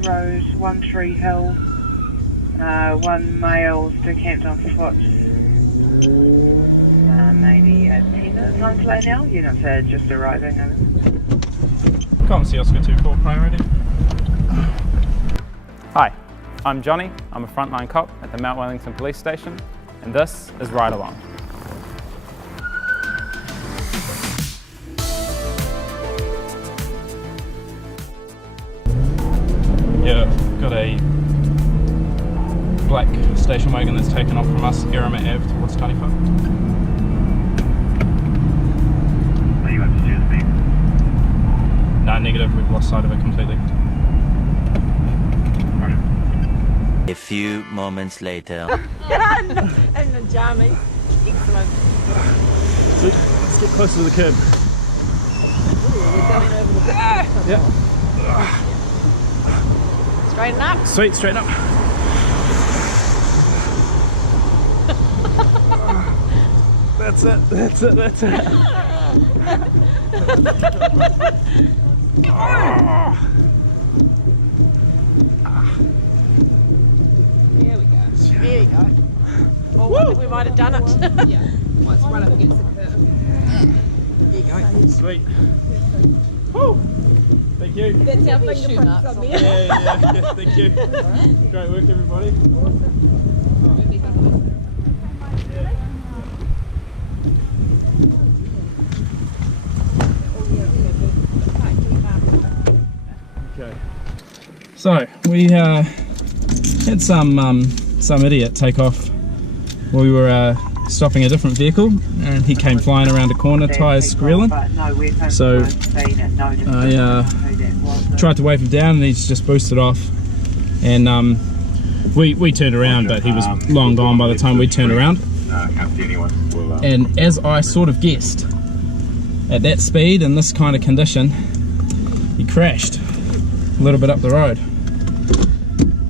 Road, 13 Hill, one male to camped on foot. Maybe 10 minutes on play now. Units are just arriving. Come see Oscar 24 priority. Hi, I'm Johnny. I'm a frontline cop at the Mount Wellington Police Station, and this is Ride Along. Yeah, got a black station wagon that's taken off from us, Arima Ave towards Taniwha. Are you going to see the speed? No, negative, we've lost sight of it completely. A few moments later. And the jammy. Excellent. So, let's get closer to the curb. We're going over the bit. Yeah. Straighten up. Sweet, straighten up. That's it, that's it, that's it. There we go. There we go. Oh, I think we might have done it. Yeah. Well, it's right up against the curve. There you go. Sweet. Woo! Thank you. That's our fingerprints on there. Yeah, thank you. Great work, everybody. Okay. So we had some idiot take off. We were stopping a different vehicle, and he came flying around a corner, tyres squealing. So I tried to wave him down, and he's just boosted off. And we turned around, but he was long gone by the time we turned around. And as I sort of guessed, at that speed and this kind of condition, he crashed a little bit up the road.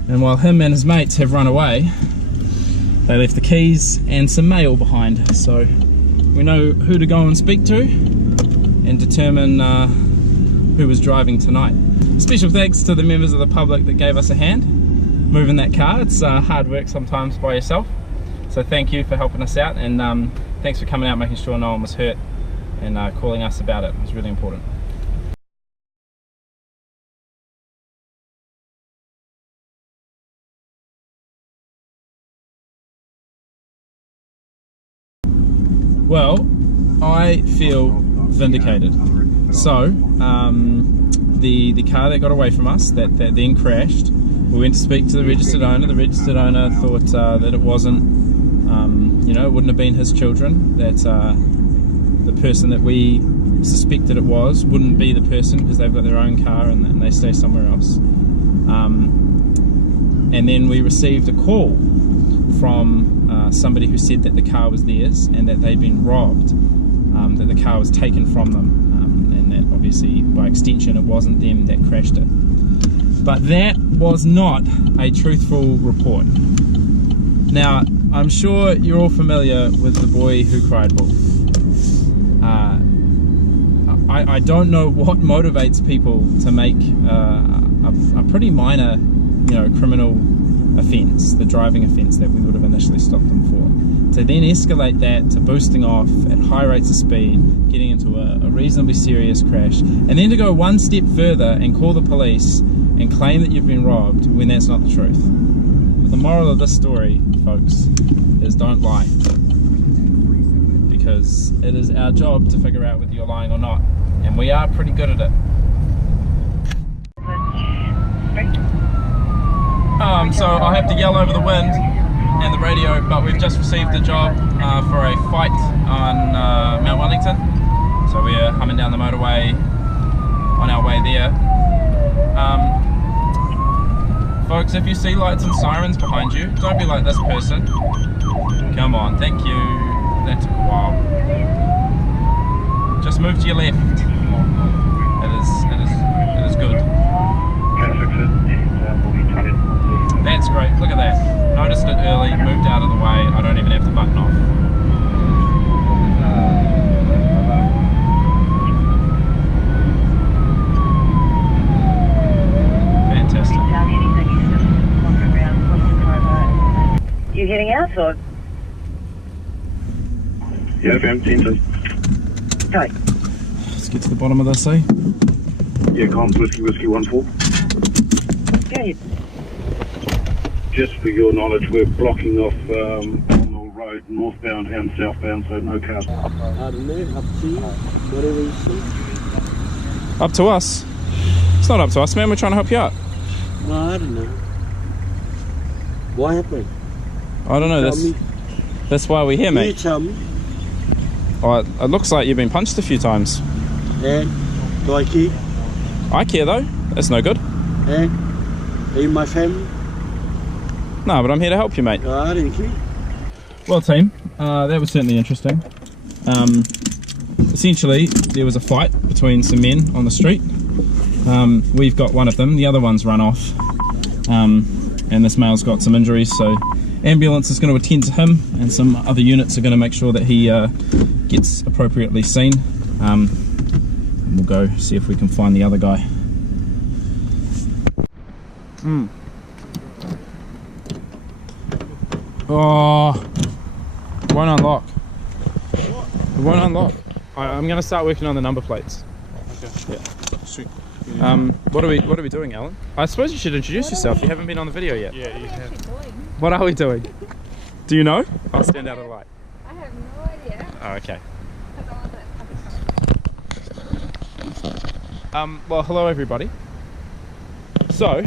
And while him and his mates have run away, they left the keys and some mail behind. So we know who to go and speak to and determine who was driving tonight. Special thanks to the members of the public that gave us a hand moving that car. It's hard work sometimes by yourself. So thank you for helping us out, and thanks for coming out, making sure no one was hurt, and calling us about it. It was really important. Well, I feel vindicated. So, the car that got away from us, that then crashed, we went to speak to the registered owner. The registered owner thought that it wasn't, you know, it wouldn't have been his children, that the person that we suspected it was wouldn't be the person, because they've got their own car and they stay somewhere else. And then we received a call from somebody who said that the car was theirs and that they'd been robbed, that the car was taken from them, and that obviously by extension it wasn't them that crashed it. But that was not a truthful report. Now, I'm sure you're all familiar with the boy who cried wolf. I don't know what motivates people to make a pretty minor, you know, criminal offence, the driving offence that we would have initially stopped them for, to then escalate that to boosting off at high rates of speed, getting into a reasonably serious crash, and then to go one step further and call the police and claim that you've been robbed when that's not the truth. But the moral of this story, folks, is don't lie, because it is our job to figure out whether you're lying or not, and we are pretty good at it. So I have to yell over the wind and the radio, but we've just received a job for a fight on Mount Wellington. So we're humming down the motorway on our way there. Folks, if you see lights and sirens behind you, don't be like this person. Come on, thank you. That took a while. Just move to your left. It is good. That's great, look at that. Noticed it early, moved out of the way, I don't even have to button off. Fantastic. outside. Yeah, fam, 10 to. Okay. Let's get to the bottom of this, eh? Yeah, comms, whiskey 1-4. Go ahead. Just for your knowledge, we're blocking off Mill Road, northbound and southbound, so no cars. I don't know, up to you, whatever you see. Up to us? It's not up to us, man. We're trying to help you out. Well, I don't know. What happened? I don't know. Tell me. That's why we're here, You mate. tell me. Oh, it looks like you've been punched a few times. And do I care? I care though. That's no good. And are you my family? No, but I'm here to help you, mate. No, I don't care. Well, team, that was certainly interesting. Essentially, there was a fight between some men on the street. We've got one of them, the other one's run off. And this male's got some injuries, so ambulance is going to attend to him, and some other units are going to make sure that he gets appropriately seen. And we'll go see if we can find the other guy. Oh, it won't unlock. It won't unlock. I'm going to start working on the number plates. Okay. Yeah. Sweet. What are we doing, Alan? I suppose you should introduce yourself. You haven't been on the video yet. Yeah, you have. What are we doing? Do you know? I'll stand out of the light. I have no idea. Oh, okay. Well, hello everybody. So,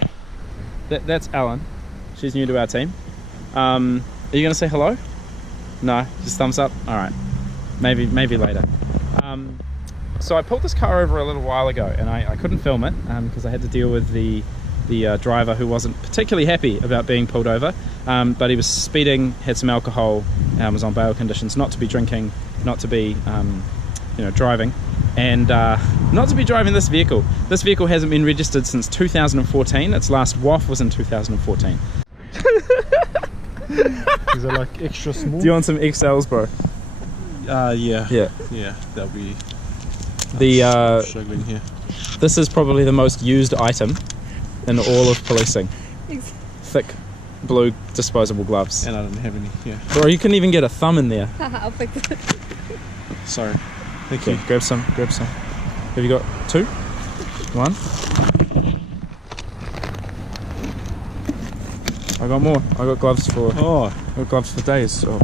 that's Alan. She's new to our team. Are you going to say hello? No? Just thumbs up? Alright. Maybe later. So I pulled this car over a little while ago, and I couldn't film it because I had to deal with the driver who wasn't particularly happy about being pulled over, but he was speeding, had some alcohol, was on bail conditions, not to be drinking, not to be driving, and not to be driving this vehicle. This vehicle hasn't been registered since 2014. Its last WAF was in 2014. Is it like extra small? Do you want some XLs, bro? Yeah. Yeah. Yeah, that'll be The struggling here. this is probably the most used item in all of policing. Thick blue disposable gloves. And I don't have any here. Bro, you couldn't even get a thumb in there. I'll fix it. Sorry. Thank Okay, you. grab some. Have you got two? One? I got more. I got gloves for days. So.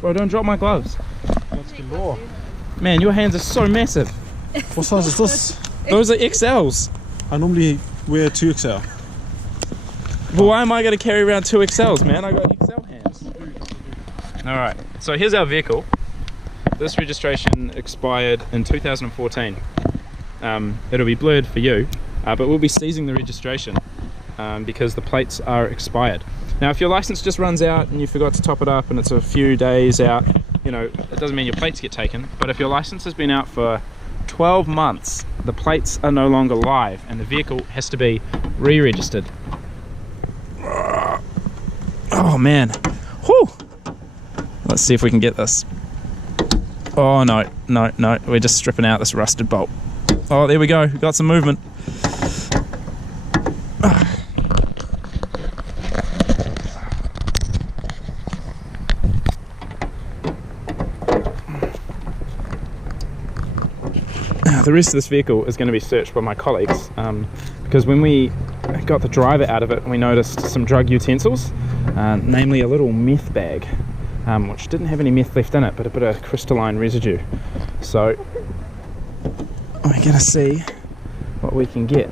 Bro, don't drop my gloves. That's galore. Man, your hands are so massive. What size is this? Those are XLs. I normally wear 2XL. But why am I going to carry around 2XLs, man? I got XL hands. Alright, so here's our vehicle. This registration expired in 2014. It'll be blurred for you, but we'll be seizing the registration because the plates are expired. Now, if your license just runs out and you forgot to top it up and it's a few days out, it doesn't mean your plates get taken. But if your license has been out for 12 months, the plates are no longer live and the vehicle has to be re-registered. Oh man, whew. Let's see if we can get this. Oh no, we're just stripping out this rusted bolt. Oh, there we go, we got some movement. The rest of this vehicle is going to be searched by my colleagues because when we got the driver out of it, we noticed some drug utensils, namely a little meth bag, which didn't have any meth left in it, but a bit of crystalline residue. So we're going to see what we can get.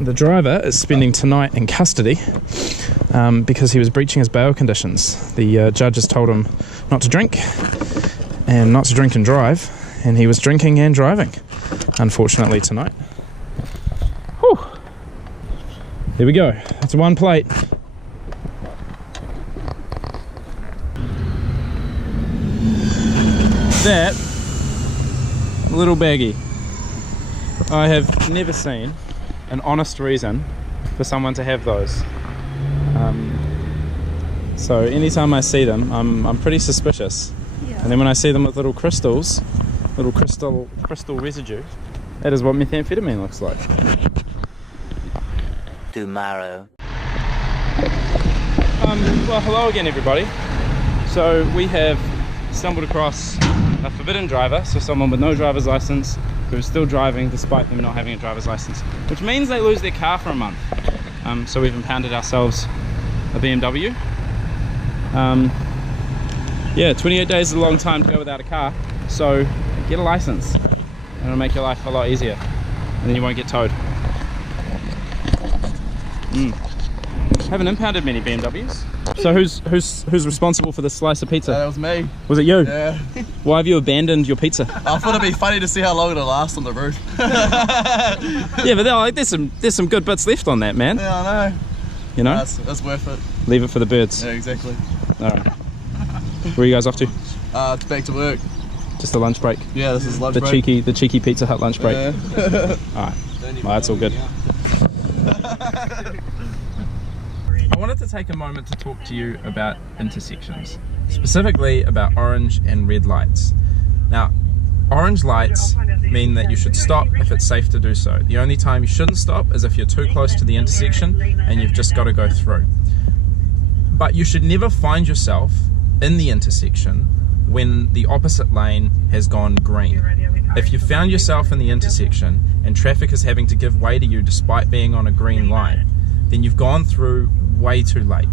The driver is spending tonight in custody because he was breaching his bail conditions. The judge has told him not to drink and not to drink and drive, and he was drinking and driving, unfortunately, tonight. Whew. There we go, it's one plate. That little baggie, I have never seen an honest reason for someone to have those. So anytime I see them, I'm pretty suspicious. And then when I see them with little crystal residue, that is what methamphetamine looks like. Tomorrow. Well, hello again, everybody. So we have stumbled across a forbidden driver, so someone with no driver's license who's still driving despite them not having a driver's license, which means they lose their car for a month. So we've impounded ourselves a BMW. Yeah, 28 days is a long time to go without a car, so get a license and it'll make your life a lot easier and then you won't get towed. Haven't impounded many BMWs. So who's responsible for this slice of pizza? That was me. Was it you? Yeah. Why have you abandoned your pizza? I thought it'd be funny to see how long it'll last on the roof. Yeah, but like, there's some good bits left on that, man. Yeah, I know. You know? That's worth it. Leave it for the birds. Yeah, exactly. Alright. Where are you guys off to? It's back to work. Just a lunch break. Yeah, this is lunch break. The cheeky Pizza Hut lunch break. Yeah. Alright. Well, that's all good. I wanted to take a moment to talk to you about intersections, specifically about orange and red lights. Now, orange lights mean that you should stop if it's safe to do so. The only time you shouldn't stop is if you're too close to the intersection and you've just got to go through. But you should never find yourself in the intersection when the opposite lane has gone green. If you found yourself in the intersection and traffic is having to give way to you despite being on a green light, then you've gone through way too late.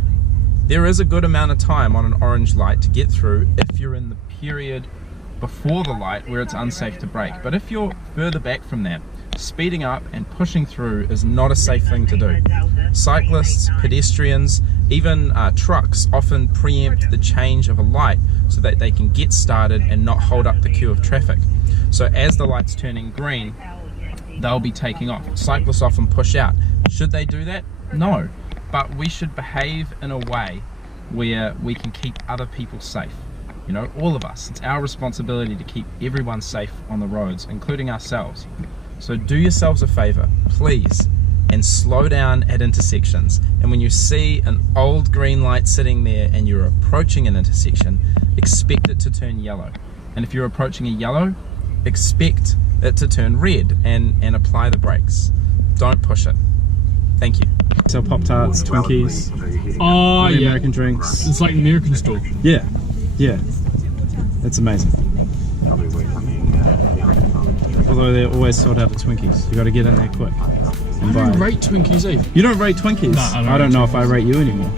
There is a good amount of time on an orange light to get through if you're in the period before the light where it's unsafe to brake. But if you're further back from that, speeding up and pushing through is not a safe thing to do. Cyclists, pedestrians, even trucks often preempt the change of a light so that they can get started and not hold up the queue of traffic. So as the light's turning green, they'll be taking off. Cyclists often push out. Should they do that? No. But we should behave in a way where we can keep other people safe. You know, all of us. It's our responsibility to keep everyone safe on the roads, including ourselves. So do yourselves a favor, please, and slow down at intersections. And when you see an old green light sitting there and you're approaching an intersection, expect it to turn yellow. And if you're approaching a yellow, expect it to turn red and apply the brakes. Don't push it. Thank you. So Pop-Tarts, Twinkies, Oh, yeah. American drinks. It's like the American store. Yeah, yeah. It's amazing. Although they're always sold out of Twinkies. You got to get in there quick and I buy. don't rate Twinkies, eh? You don't rate Twinkies? No, I don't know if I rate you anymore.